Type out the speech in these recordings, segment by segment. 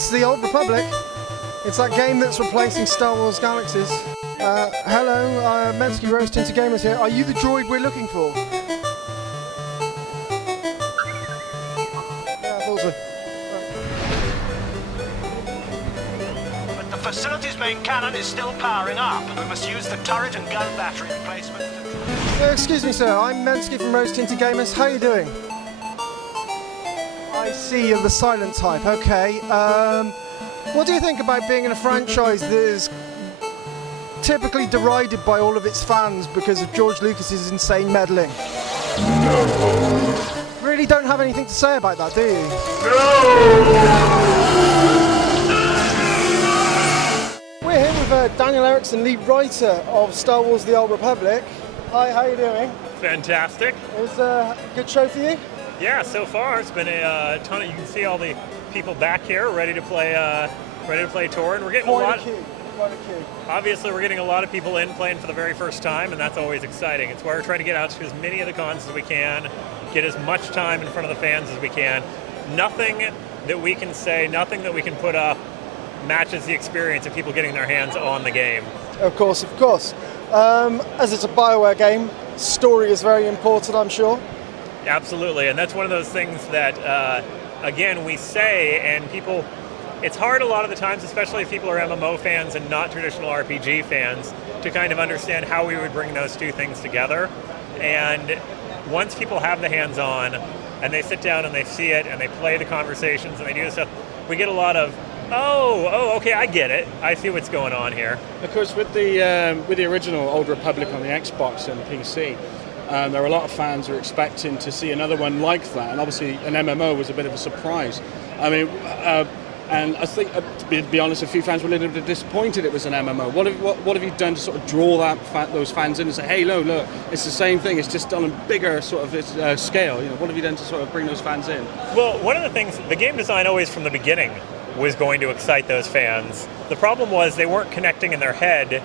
It's the Old Republic. It's that game that's replacing Star Wars Galaxies. Hello, Mensky Rose Tinted Gamers here. Are you the droid we're looking for? Yeah, I thought so. But the facility's main cannon is still powering up. We must use the turret and gun battery replacement. Excuse me, sir. I'm Mensky from Rose Tinted Gamers. How are you doing? I see you're the silent type. Okay. What do you think about being in a franchise that is typically derided by all of its fans because of George Lucas's insane meddling? No. Really don't have anything to say about that, do you? No. We're here with Daniel Erickson, lead writer of Star Wars: The Old Republic. Hi, how are you doing? Fantastic. It was a good show for you? Yeah, so far it's been a ton of, you can see all the people back here ready to play tour, and we're getting Quite a lot. A queue. Obviously, we're getting a lot of people in playing for the very first time, and that's always exciting. It's why we're trying to get out to as many of the cons as we can, get as much time in front of the fans as we can. Nothing that we can say, nothing that we can put up matches the experience of people getting their hands on the game. Of course, of course. As it's a BioWare game, story is very important, I'm sure. Absolutely, and that's one of those things that, again, we say, and people, it's hard a lot of the times, especially if people are MMO fans and not traditional RPG fans, to kind of understand how we would bring those two things together. And once people have the hands-on, and they sit down and they see it, and they play the conversations, and they do the stuff, we get a lot of, oh, okay, I get it. I see what's going on here. Of course, with the original Old Republic on the Xbox and PC, there were a lot of fans who were expecting to see another one like that, and obviously an MMO was a bit of a surprise. I mean, and I think, to be honest, a few fans were a little bit disappointed it was an MMO. What have you done to sort of draw those fans in and say, hey, look, it's the same thing, it's just on a bigger sort of scale? You know, what have you done to sort of bring those fans in? Well, one of the things, the game design always from the beginning was going to excite those fans. The problem was they weren't connecting in their head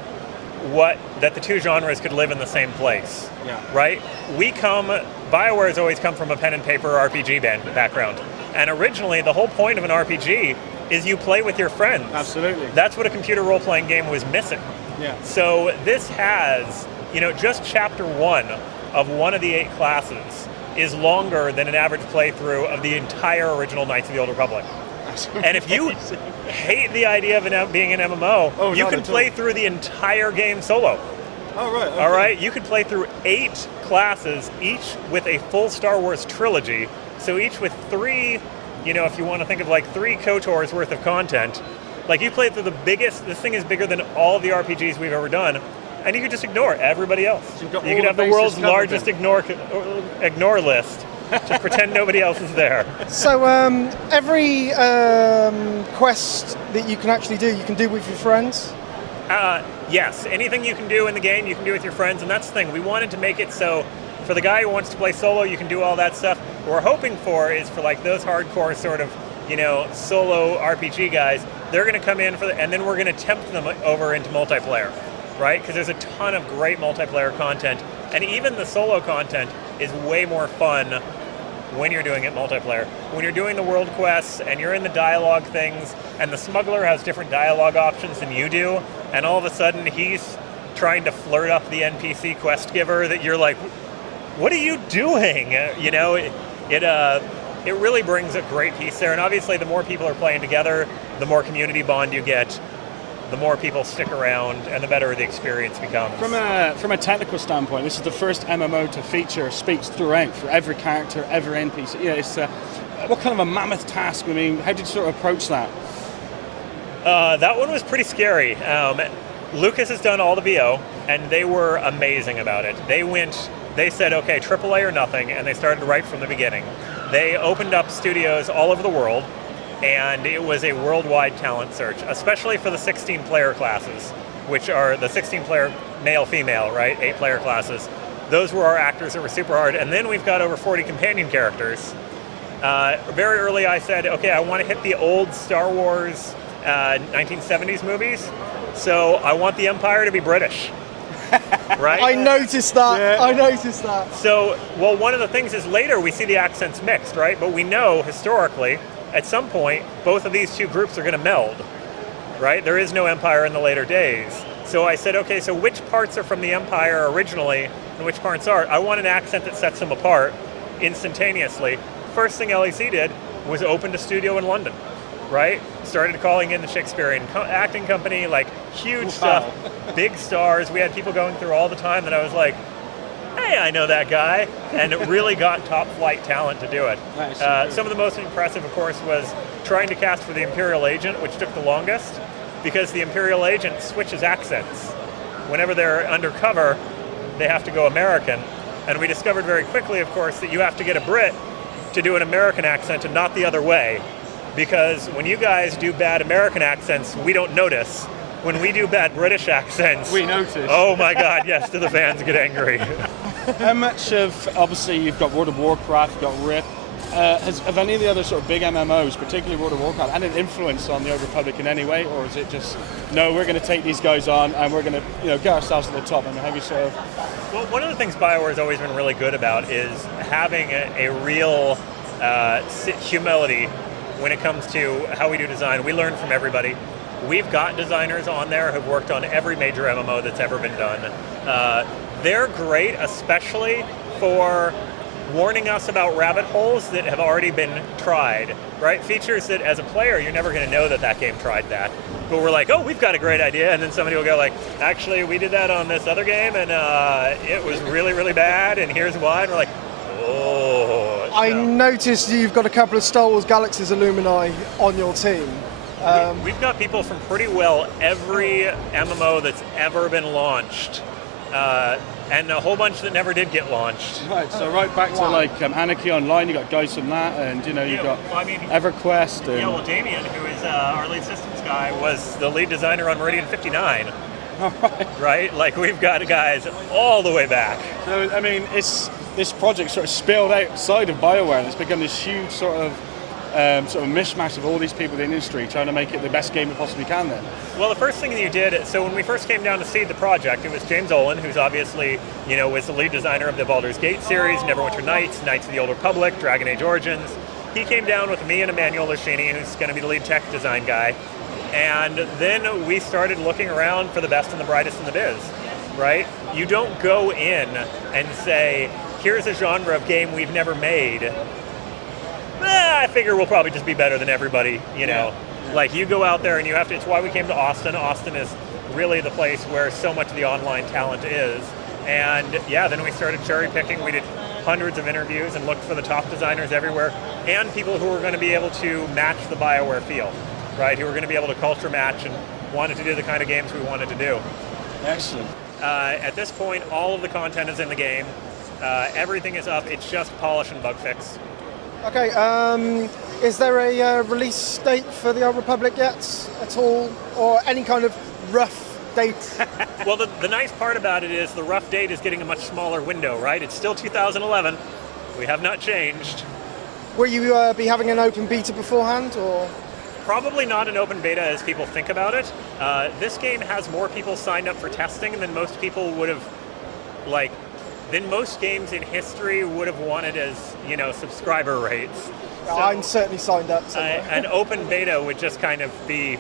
that the two genres could live in the same place. Yeah. Right? BioWare has always come from a pen and paper RPG background. And originally, the whole point of an RPG is you play with your friends. Absolutely. That's what a computer role-playing game was missing. Yeah. So this has, just chapter 1 of one of the 8 classes is longer than an average playthrough of the entire original Knights of the Old Republic. And if you hate the idea of it being an MMO, you can play through the entire game solo. Oh, right. Okay. All right? You could play through 8 classes, each with a full Star Wars trilogy, so each with 3, if you want to think of like 3 KOTOR's worth of content. Like, you play through this thing is bigger than all of the RPGs we've ever done, and you could just ignore everybody else. You could have the world's largest ignore list. Just pretend nobody else is there. So every quest that you can actually do, you can do with your friends? Yes, anything you can do in the game, you can do with your friends, and that's the thing. We wanted to make it so for the guy who wants to play solo, you can do all that stuff. What we're hoping for is for like those hardcore sort of, solo RPG guys, they're going to come in and then we're going to tempt them over into multiplayer, right? Because there's a ton of great multiplayer content, and even the solo content is way more fun when you're doing it multiplayer. When you're doing the world quests and you're in the dialogue things, and the smuggler has different dialogue options than you do, and all of a sudden he's trying to flirt up the NPC quest giver that you're like, what are you doing? It really brings a great piece there, and obviously the more people are playing together, the more community bond you get, the more people stick around, and the better the experience becomes. From a technical standpoint, this is the first MMO to feature speech throughout for every character, every NPC. It's what kind of a mammoth task? I mean, how did you sort of approach that? That one was pretty scary. Lucas has done all the VO, and they were amazing about it. They said, okay, AAA or nothing, and they started right from the beginning. They opened up studios all over the world, and it was a worldwide talent search, especially for the 16-player classes, which are the 16-player male-female, right? 8-player classes. Those were our actors that were super hard. And then we've got over 40 companion characters. Very early I said, okay, I want to hit the old Star Wars 1970s movies, so I want the Empire to be British. Right? I noticed that. Yeah. I noticed that. So, one of the things is later we see the accents mixed, right? But we know historically, at some point, both of these two groups are going to meld, right? There is no Empire in the later days. So I said, okay, so which parts are from the Empire originally and which parts aren't? I want an accent that sets them apart instantaneously. First thing LEC did was opened a studio in London, right? Started calling in the Shakespearean acting company, like huge stuff, big stars. We had people going through all the time that I was like, hey, I know that guy. And it really got top flight talent to do it. Nice. Some of the most impressive, of course, was trying to cast for the Imperial Agent, which took the longest, because the Imperial Agent switches accents. Whenever they're undercover, they have to go American. And we discovered very quickly, of course, that you have to get a Brit to do an American accent and not the other way. Because when you guys do bad American accents, we don't notice. When we do bad British accents, We notice. Oh my God, yes, do the fans get angry. How much of, obviously you've got World of Warcraft, you've got Rift, have any of the other sort of big MMOs, particularly World of Warcraft, had an influence on the Old Republic in any way, or is it just, no, we're going to take these guys on and we're going to, get ourselves to the top? And have you sort of... Well, one of the things BioWare has always been really good about is having a real humility when it comes to how we do design. We learn from everybody. We've got designers on there who've worked on every major MMO that's ever been done. They're great, especially for warning us about rabbit holes that have already been tried, right? Features that as a player, you're never going to know that that game tried that. But we're like, oh, we've got a great idea. And then somebody will go like, actually, we did that on this other game and it was really, really bad. And here's why. And we're like, oh. I noticed you've got a couple of Star Wars Galaxies alumni on your team. We've got people from pretty well every MMO that's ever been launched. And a whole bunch that never did get launched. Right, so right back to like Anarchy Online, you got guys from that, and you've got EverQuest. And... Yeah, well, Damien, who is our lead systems guy, was the lead designer on Meridian 59. Right? Like, we've got guys all the way back. So, I mean, this project sort of spilled outside of BioWare, and it's become this huge sort of mishmash of all these people in the industry trying to make it the best game it possibly can then. Well, the first thing that you did, so when we first came down to seed the project, it was James Olin, who's obviously, was the lead designer of the Baldur's Gate series, Neverwinter Nights, Knights of the Old Republic, Dragon Age Origins. He came down with me and Emmanuel Lashini, who's going to be the lead tech design guy. And then we started looking around for the best and the brightest in the biz, right? You don't go in and say, here's a genre of game we've never made. I figure we'll probably just be better than everybody, Yeah. Like, you go out there and you have to, it's why we came to Austin. Austin is really the place where so much of the online talent is. And then we started cherry picking. We did hundreds of interviews and looked for the top designers everywhere and people who were going to be able to match the BioWare feel, right? Who were going to be able to culture match and wanted to do the kind of games we wanted to do. Excellent. At this point, all of the content is in the game. Everything is up. It's just polish and bug fix. Okay, is there a release date for the Old Republic yet at all? Or any kind of rough date? Well, the nice part about it is the rough date is getting a much smaller window, right? It's still 2011. We have not changed. Will you be having an open beta beforehand, or? Probably not an open beta as people think about it. This game has more people signed up for testing than most people would have, than most games in history would have wanted as, subscriber rates. So, I'm certainly signed up. An open beta would just kind of be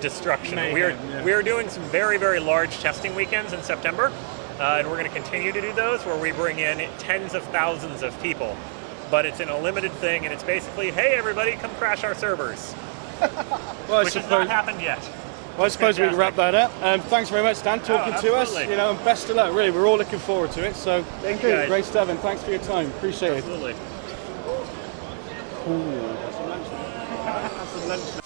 destruction. We're doing some very, very large testing weekends in September, and we're going to continue to do those where we bring in tens of thousands of people. But it's in a limited thing, and it's basically, hey, everybody, come crash our servers. Which has not happened yet. Well, I suppose we can wrap that up. Thanks very much, Dan, talking to us. And best of luck. Really, we're all looking forward to it. So, thank you. Great stuff, and thanks for your time. Appreciate Absolutely. it. Absolutely.